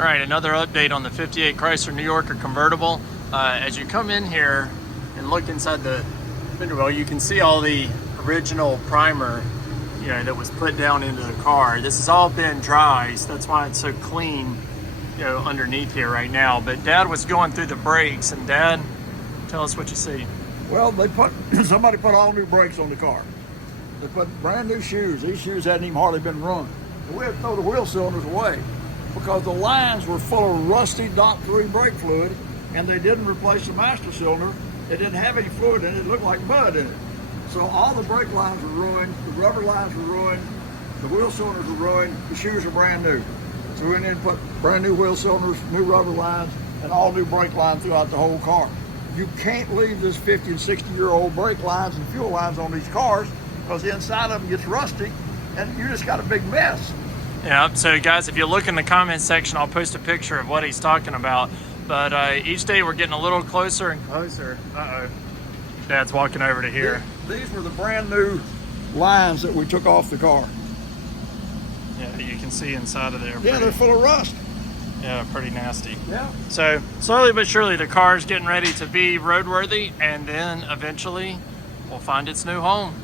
All right, another update on the 58 Chrysler NY Convertible. As you come in here and look inside the fender well, you can see all the original primer, that was put down into the car. This has all been dry, so that's why it's so clean, underneath here right now. But Dad was going through the brakes, and Dad, tell us what you see. Well, somebody put all new brakes on the car. They put brand new shoes. These shoes hadn't even hardly been run. We had to throw the wheel cylinders away because the lines were full of rusty DOT3 brake fluid, and they didn't replace the master cylinder. It didn't have any fluid in it. It looked like mud in it. So all the brake lines were ruined, the rubber lines were ruined, the wheel cylinders were ruined, the shoes are brand new. So we went in and put brand new wheel cylinders, new rubber lines, and all new brake lines throughout the whole car. You can't leave this 50 and 60-year-old brake lines and fuel lines on these cars because the inside of them gets rusty, and you just got a big mess. Yeah, so guys, if you look in the comment section, I'll post a picture of what he's talking about. But each day we're getting a little closer and closer. Uh-oh. Dad's walking over to here. These were the brand new lines that we took off the car. Yeah, you can see inside of there. Yeah, they're full of rust. Yeah, pretty nasty. Yeah. So slowly but surely the car's getting ready to be roadworthy, and then eventually we'll find its new home.